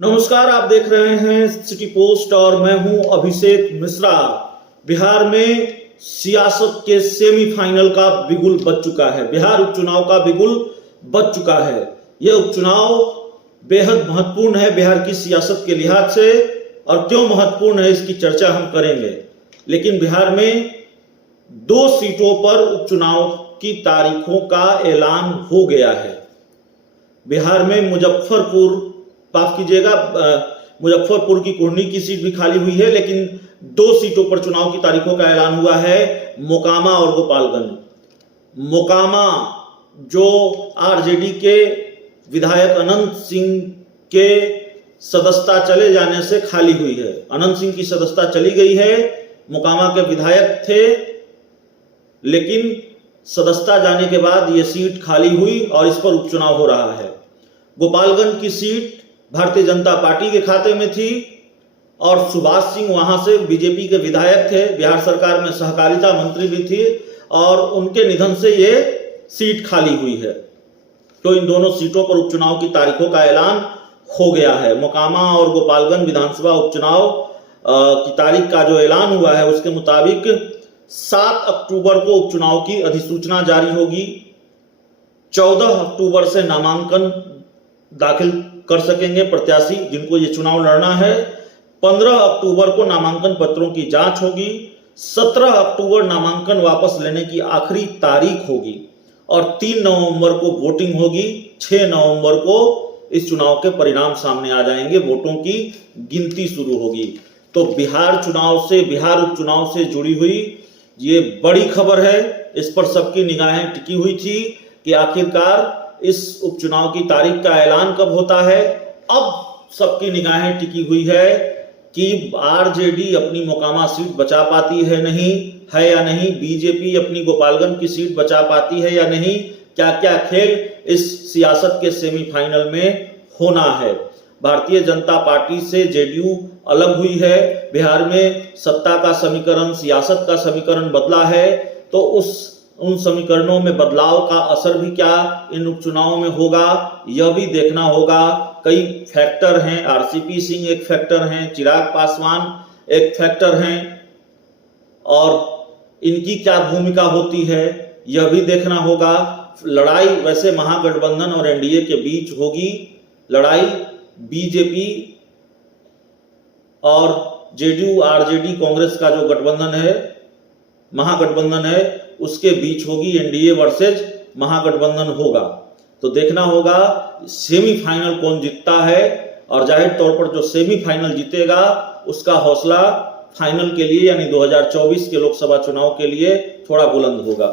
नमस्कार, आप देख रहे हैं सिटी पोस्ट और मैं हूं अभिषेक मिश्रा। बिहार में सियासत के सेमीफाइनल का बिगुल बज चुका है। बिहार उपचुनाव का बिगुल बज चुका है। यह उपचुनाव बेहद महत्वपूर्ण है बिहार की सियासत के लिहाज से, और क्यों महत्वपूर्ण है इसकी चर्चा हम करेंगे। लेकिन बिहार में 2 सीटों पर उपचुनाव की तारीखों का ऐलान हो गया है। बिहार में मुजफ्फरपुर की कुर्नी की सीट भी खाली हुई है, लेकिन 2 सीटों पर चुनाव की तारीखों का ऐलान हुआ है, मोकामा और गोपालगंज। मोकामा जो आरजेडी के विधायक अनंत सिंह के सदस्यता चले जाने से खाली हुई है। अनंत सिंह की सदस्यता चली गई है, मोकामा के विधायक थे, लेकिन सदस्यता जाने के बाद यह सीट खाली हुई और इस पर उपचुनाव हो रहा है। गोपालगंज की सीट भारतीय जनता पार्टी के खाते में थी और सुभाष सिंह वहां से बीजेपी के विधायक थे, बिहार सरकार में सहकारिता मंत्री भी थे, और उनके निधन से ये सीट खाली हुई है। तो इन दोनों सीटों पर उपचुनाव की तारीखों का ऐलान हो गया है। मोकामा और गोपालगंज विधानसभा उपचुनाव की तारीख का जो ऐलान हुआ है उसके मुताबिक 7 अक्टूबर को उपचुनाव की अधिसूचना जारी होगी। 14 अक्टूबर से नामांकन दाखिल कर सकेंगे प्रत्याशी जिनको ये चुनाव लड़ना है। 15 अक्टूबर को नामांकन पत्रों की जांच होगी। 17 अक्टूबर नामांकन वापस लेने की आखिरी तारीख होगी और 3 नवंबर को वोटिंग होगी। 6 नवंबर को इस चुनाव के परिणाम सामने आ जाएंगे, वोटों की गिनती शुरू होगी। तो बिहार उपचुनाव से जुड़ी हुई ये बड़ी खबर है। इस पर सबकी निगाहें टिकी हुई थी कि आखिरकार इस उपचुनाव की तारीख का ऐलान कब होता है। अब सबकी निगाहें टिकी हुई है कि आरजेडी अपनी मोकामा सीट बचा पाती है या नहीं, बीजेपी अपनी गोपालगंज की सीट बचा पाती है या नहीं। क्या क्या खेल इस सियासत के सेमीफाइनल में होना है। भारतीय जनता पार्टी से जेडीयू अलग हुई है। बिहार में सत्ता का समीकरण, सियासत का समीकरण बदला है, तो उन समीकरणों में बदलाव का असर भी क्या इन उपचुनावों में होगा, यह भी देखना होगा। कई फैक्टर हैं, आरसीपी सिंह एक फैक्टर हैं, चिराग पासवान एक फैक्टर हैं, और इनकी क्या भूमिका होती है यह भी देखना होगा। लड़ाई वैसे महागठबंधन और एनडीए के बीच होगी। लड़ाई बीजेपी और जेडीयू आरजेडी कांग्रेस का जो गठबंधन है, महागठबंधन है, उसके बीच होगी। एनडीए वर्सेज महागठबंधन होगा। तो देखना होगा सेमीफाइनल कौन जीतता है, और जाहिर तौर पर जो सेमीफाइनल जीतेगा उसका हौसला फाइनल के लिए यानी 2024 के लोकसभा चुनाव के लिए थोड़ा बुलंद होगा।